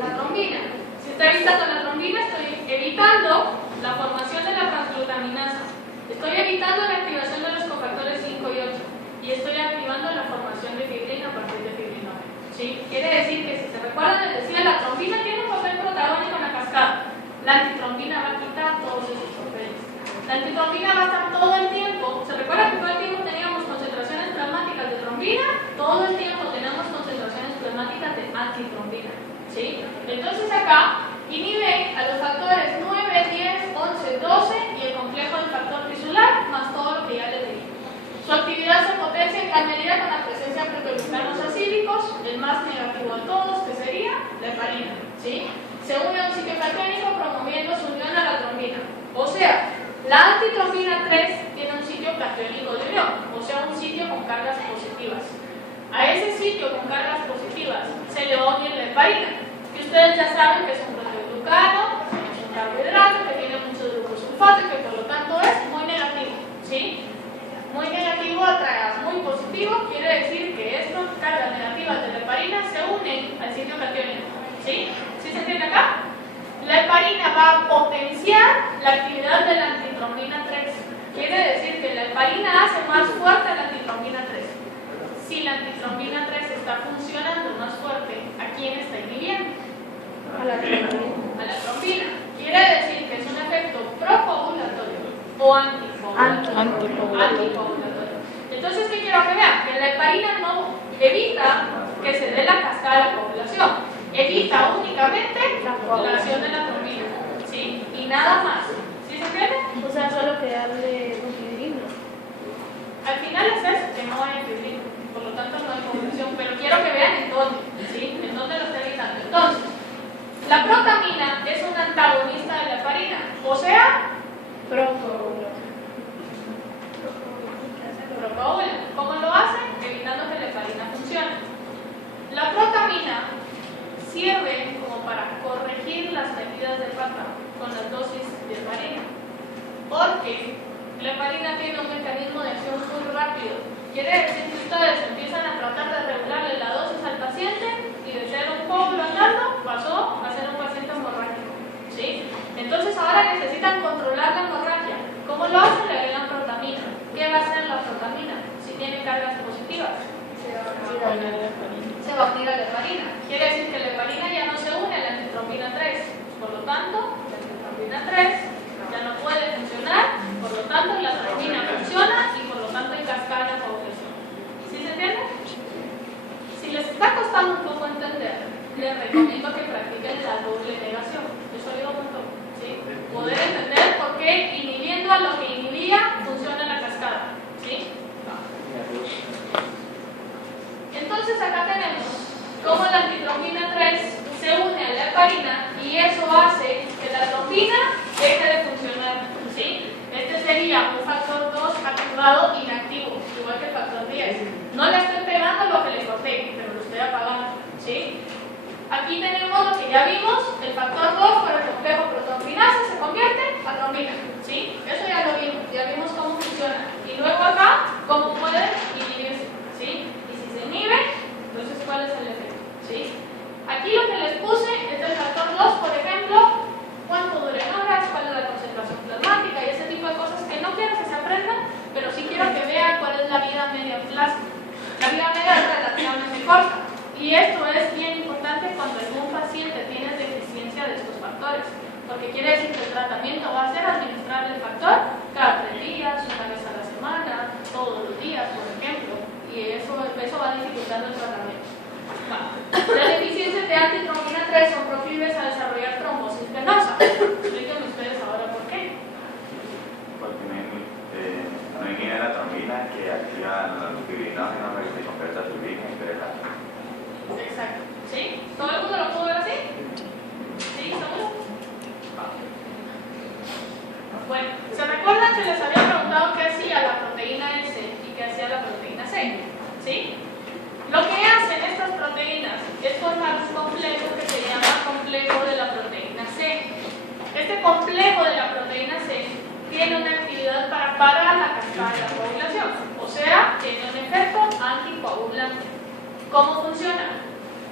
La trombina. Si está evitando la trombina, estoy evitando la formación de la transglutaminasa. Estoy evitando la activación de los cofactores 5 y 8. Y estoy activando la formación de fibrina a partir de fibrinol. ¿Sí? Quiere decir que si se recuerdan, les decía, la trombina tiene un papel protagónico en la cascada. La antitrombina va a quitar todos esos papeles. La antitrombina va a estar todo el tiempo. ¿Se recuerdan que todo el tiempo teníamos concentraciones plasmáticas de trombina? Todo el tiempo tenemos concentraciones plasmáticas de antitrombina. ¿Sí? Entonces acá inhibe a los factores 9, 10, 11, 12 y el complejo del factor tisular, más todo lo que ya les dije. Su actividad se potencia en gran medida con la presencia de proteoglucanos acílicos, el más negativo de todos, que sería la heparina. ¿Sí? Se une a un sitio catiónico promoviendo su unión a la trombina. O sea, la antitrombina 3 tiene un sitio catiónico de unión, o sea, un sitio con cargas positivas. A ese sitio con cargas positivas se le va a unir la heparina, que ustedes ya saben que es un proteoglucano, es un carbohidrato, que tiene muchos grupos sulfato y que por lo tanto es muy negativo. ¿Sí? Muy negativo atrae muy positivo, quiere decir que estas cargas negativas de la heparina se unen al sitio catiónico. ¿Sí? ¿Sí se entiende acá? La heparina va a potenciar la actividad de la antitrombina 3. Quiere decir que la heparina hace más fuerte la antitrombina 3. Si la antitrombina 3 está funcionando más fuerte, ¿a quién está inhibiendo? A la trombina. A la trombina. Quiere decir que es un efecto procoagulatorio o anticoagulatorio. Entonces, ¿qué quiero que vean? Que la heparina no evita que se dé la cascada de la coagulación, evita únicamente la acción de la trombina, ¿sí? Y nada más. ¿Sí se entiende? O sea, solo que darle un fibrino. Al final es eso, que no hay fibrina, por lo tanto no hay coagulación, pero quiero que vean en dónde, ¿sí? En dónde lo está evitando. Entonces, la protamina es un antagonista de la heparina, o sea, procoagula. ¿Cómo lo hace? Evitando que la heparina funcione. La protamina sirve como para corregir las medidas de pata con las dosis de heparina, porque la heparina tiene un mecanismo de acción muy rápido. Quiere decir que ustedes empiezan a tratar de regularle la dosis al paciente y de ser un coágulo andando pasó a ser un paciente hemorrágico. ¿Sí? Entonces ahora necesitan controlar la hemorragia. ¿Cómo lo hacen? Le agregan protamina. ¿Qué va a hacer la protamina si tiene cargas positivas? Se va a unir a la heparina. Quiere decir que la heparina ya no se une a la antitrombina 3. Por lo tanto, la antitrombina 3 ya no puede funcionar. Por lo tanto, la trombina funciona y por lo tanto hay cascada de coagulación. ¿Sí se entiende? Si les está costando un poco entender, les recomiendo que practiquen la la doble negación. Eso ayuda un montón, ¿sí? Poder entender por qué inhibiendo a lo que inhibía funciona la cascada, ¿sí? Entonces acá tenemos cómo la antitrombina 3 se une a la heparina y eso hace que la trombina deje de funcionar, ¿sí? Este sería un factor 2 activado inactivo, igual que el factor 10. No le estoy pegando lo que le corté, pero lo estoy apagando, ¿sí? Aquí tenemos lo que ya vimos, el factor 2 por el complejo protonquinasa se convierte a trombina, ¿sí? Eso ya lo vimos, ya vimos cómo funciona. Y luego acá, cómo puede inhibirse, ¿sí? Y si se inhibe, entonces ¿cuál es el efecto? ¿Sí? Aquí lo que les puse es el factor 2, por ejemplo, cuánto dura en horas, cuál es la concentración plasmática y ese tipo de cosas que no quiero que se aprendan, pero sí quiero que vean cuál es la vida media plasma. La vida media es relativamente corta y esto es bien importante cuando algún paciente tiene deficiencia de estos factores, porque quiere decir que el tratamiento va a ser administrar el factor cada 3 días, una vez a la semana, todos los días, por ejemplo, y eso va dificultando el tratamiento. Las deficiencias de antitrombina 3 son proclives a desarrollar trombosis venosa. Explíquenme ustedes ahora por qué. Porque no inhibe la trombina que activa los fibrinógenos que se convierte a fibrina y crea la... Exacto. ¿Sí? ¿Todo el mundo lo pudo ver así? ¿Sí? ¿Seguro? Bueno, ¿se recuerdan que les había preguntado qué hacía la proteína S y qué hacía la proteína C? ¿Sí? Lo que hacen estas proteínas es formar un complejo que se llama complejo de la proteína C. Este complejo de la proteína C tiene una actividad para parar la cascada de la coagulación, o sea, tiene un efecto anticoagulante. ¿Cómo funciona?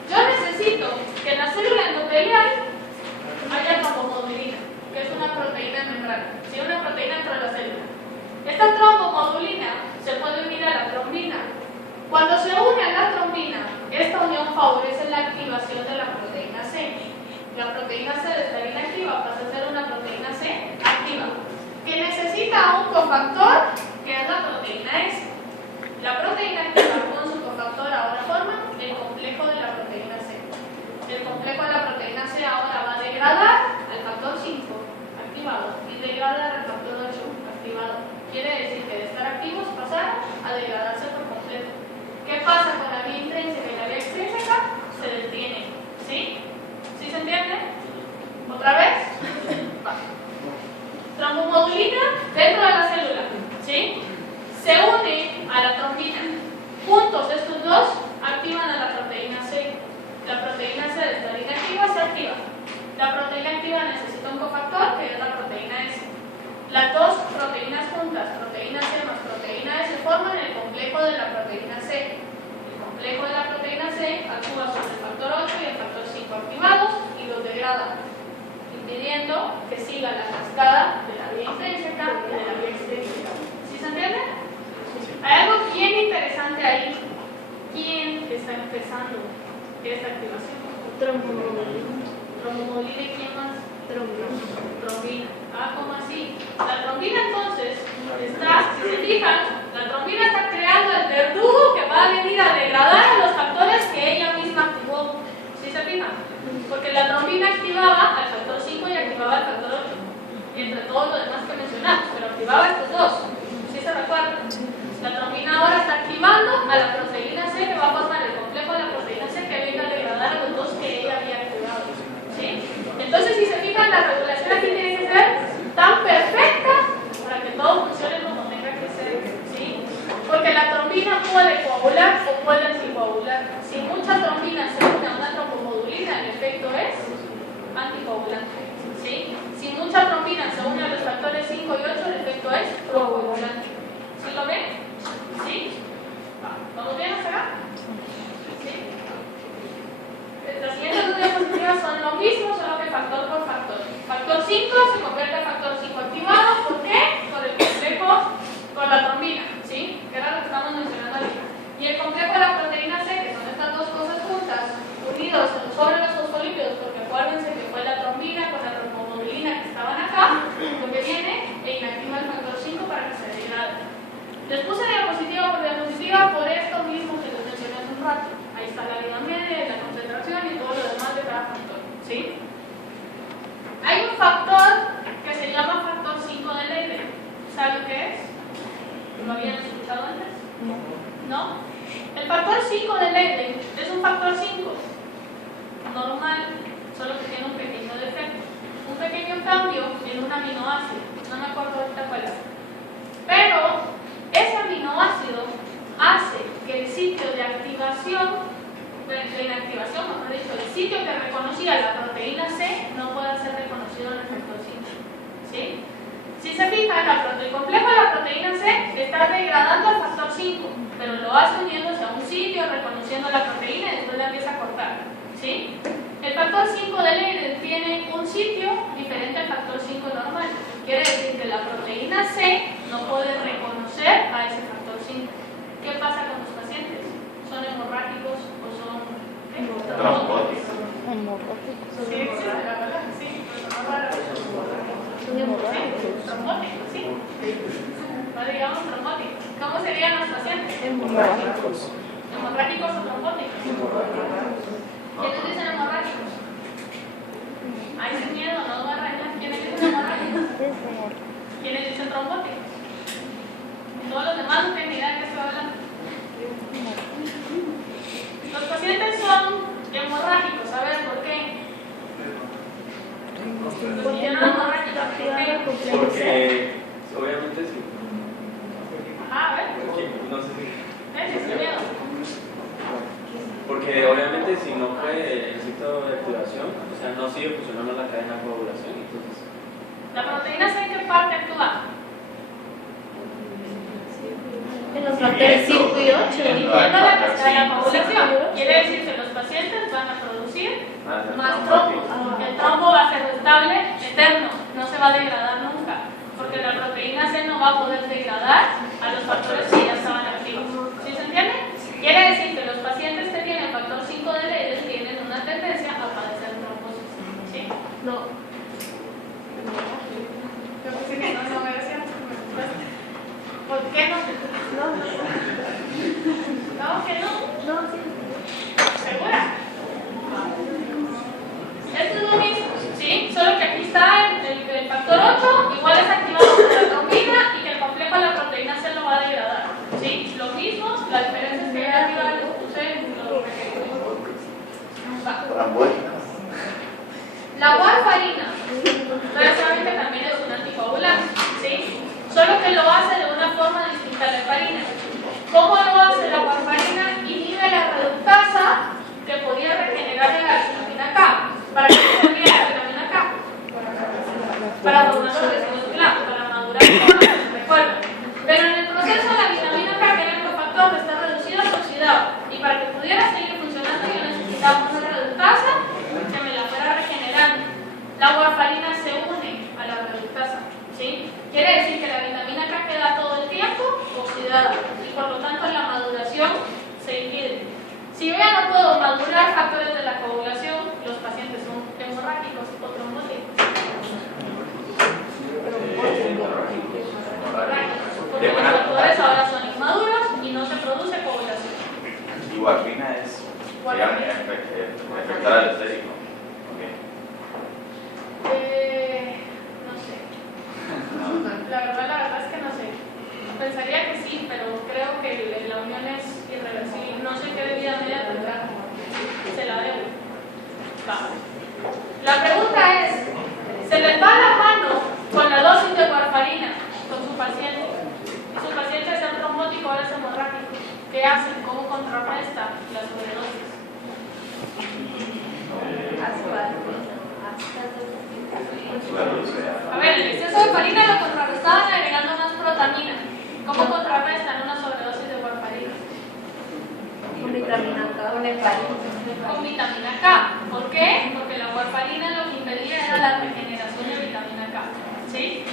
Yo necesito que en la célula endotelial haya trombomodulina, que es una proteína en membrana, ¿sí? Una proteína dentro de la célula. Esta trombomodulina se puede unir a la trombina. Cuando se une a la trombina, esta unión favorece la activación de la proteína C. La proteína C de estar inactiva pasa a ser una proteína C activa, que necesita un cofactor que es la proteína S. La proteína activa con su cofactor ahora forman el complejo de la proteína C. El complejo de la proteína C ahora va a degradar al factor 5 activado y degradar al factor 8 activado. Quiere decir que de estar activos pasar a degradarse por completo. ¿Qué pasa con la vía intrínseca y la vía extrínseca? Se detiene, ¿sí? ¿Sí se entiende? ¿Otra vez? Trombomodulina dentro de la célula, ¿sí? Se une a la trombina. Juntos estos dos activan a la proteína C. La proteína C de estar inactiva se activa. La proteína activa necesita un cofactor que es la proteína S. Las dos proteínas juntas, proteína C más proteína S, forman el complejo de la proteína C. El complejo de la proteína C actúa sobre el factor 8 y el factor 5 activados y los degrada, impidiendo que siga la cascada de la vía intrínseca y de la vía extrínseca. ¿Sí se entiende? Hay algo bien interesante ahí. ¿Quién está empezando esta activación? Trombomodulina y ¿quién más? Trombina. Ah, ¿cómo así? La trombina entonces está, si se fijan, la trombina está creando el verdugo que va a venir a degradar a los factores que ella misma activó. ¿Sí se fijan? Porque la trombina activaba al factor 5 y activaba al factor 8. Entre todos los demás que mencionamos, pero activaba estos dos. ¿Sí se recuerdan? La trombina ahora está activando a la proteína C que va a formar el complejo de la proteína C que venga a degradar a los dos que ella había activado. ¿Sí? Entonces, si se fijan, la regulación aquí tiene que ser tan perfecta para que todo funcione como tenga que ser, ¿sí? Porque la trombina puede coagular o puede anticoagular. Si mucha trombina se une a una trombomodulina, el efecto es anticoagulante, ¿sí? Si mucha trombina se une a los factores 5 y 8, el efecto es procoagulante. ¿Sí lo ven? ¿Sí? ¿Vamos bien hasta acá? ¿Sí? Las siguientes dos diapositivas son lo mismo, solo que factor por factor. Factor 5 se convierte en factor 5 activado. ¿Por qué? Por el complejo con la trombina, ¿sí? Que era lo que estamos mencionando ahorita. Y el complejo de la proteína C, que son estas dos cosas juntas, unidos sobre los fosfolípidos, porque acuérdense que fue la trombina con la trombomodulina que estaban acá, lo que viene e inactiva el factor 5 para que se degrade. Les puse diapositiva por diapositiva por esto mismo que les mencioné hace un rato. Ahí está la vida media, la concentración y todo lo demás de cada factor, ¿sí? reconocía la proteína C, no puede ser reconocido en el factor 5. ¿Sí? Si se fijan, el complejo de la proteína C está degradando al factor 5, pero lo hace uniéndose a un sitio, reconociendo la proteína y después la empieza a cortar. ¿Sí? El factor 5 de Leiden tiene un sitio diferente al factor 5 normal. Quiere decir que la proteína C no puede reconocer a ese factor 5. ¿Qué pasa con los pacientes? ¿Son hemorrágicos o son Trombóticos. Sí, existe, la verdad, sí, pero no raro. Trombóticos, sí. No digamos trombóticos. ¿Cómo serían los pacientes? Hemorrágicos. ¿Hemorrágicos o trombóticos? ¿Quiénes dicen hemorrágicos? Ay, sin miedo, no va a rayar. ¿Quiénes dicen hemorrágicos? ¿Quiénes dicen trombóticos? Todos los demás no tienen ni idea de qué estoy hablando. Los pacientes son hemorrágicos. A ver, ¿por qué? ¿Por qué no hemorrágicos? Porque obviamente sí. Ajá, a ver. No sé si. Sin miedo. Porque obviamente si no fue el sitio de activación, o sea, no sigue funcionando la cadena de coagulación, entonces. ¿La proteína C en qué parte actúa? En los factores 5 y 8. Inhibiendo la cascada de la coagulación. Quiere decir que los pacientes van a producir más trombos. El trombo va a ser estable, eterno, no se va a degradar nunca, porque la proteína C no va a poder degradar a los factores que ya estaban activos. ¿Sí se entiende? Quiere decir que los pacientes que tienen factor 5 de Leiden tienen una tendencia a padecer trombosis. ¿Sí? No. Yo pensé que no me decía. ¿Por qué no? No. ¿No? ¿Que no? No, sí. ¿Segura? Esto es lo mismo, ¿sí? Solo que aquí está el factor 8, igual es activado por la trombina y que el complejo de la proteína C lo va a degradar. ¿Sí? Lo mismo, la diferencia es que ya arriba les puse lo la warfarina, ustedes saben que también es un anticoagulante, ¿sí? Solo que lo hace de una forma distinta a la heparina. ¿Cómo lo hace la warfarina? Inhibe la reductasa que podía regenerar en la vitamina K. ¿Para qué servía la vitamina K? Para formar los residuos blancos, para madurar recuerden. Pero en el proceso la vitamina K, que era el cofactor, está reducido, se oxidaba. Y para que pudiera seguir funcionando yo necesitaba una reductasa que me la fuera regenerando. La warfarina se une a la reductasa, ¿sí? Quiere decir que la vitamina K queda todo el tiempo oxidada y por lo tanto la maduración se impide. Si yo ya no puedo madurar factores de la coagulación, los pacientes son hemorrágicos o trombóticos. Porque los factores ahora son inmaduros y no se produce coagulación. Y warfarina es, digamos, afectar al estérico. No sé. La verdad es que no sé. Pensaría que sí, pero creo que la unión es irreversible. No sé qué debida media tendrá. Se la debo. Vamos. La pregunta es, ¿se les va la mano con la dosis de warfarina con su paciente? Y su paciente es trombótico, ahora es hemorrágico. ¿Qué hacen? ¿Cómo contrarresta la sobredosis? A ver, el exceso de heparina lo contrarrestaban agregando más protamina. ¿Cómo contrarrestan una sobredosis de warfarina? Con vitamina K. Con vitamina K. ¿Por qué? Porque la warfarina lo que impedía era la regeneración de vitamina K. ¿Sí?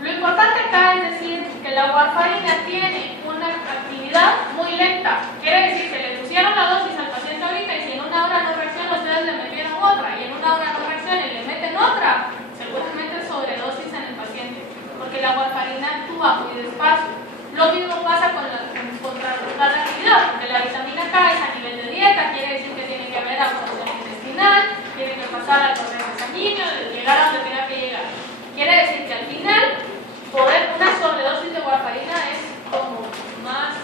Lo importante acá es decir que la warfarina tiene una actividad muy lenta. Quiere decir que le pusieron la dosis al paciente ahorita y si en una hora no reacciona, ustedes le metieron otra y en una hora no reacciona y le meten otra, seguramente sobredosis en el paciente, porque la warfarina actúa muy despacio. Lo mismo pasa con la actividad, porque la vitamina K es a nivel de dieta, quiere decir que tiene que haber absorción intestinal, tiene que pasar al torrente sanguíneo, llegar a donde tenga que llegar. Quiere decir que al final, poder una sobredosis de warfarina es como más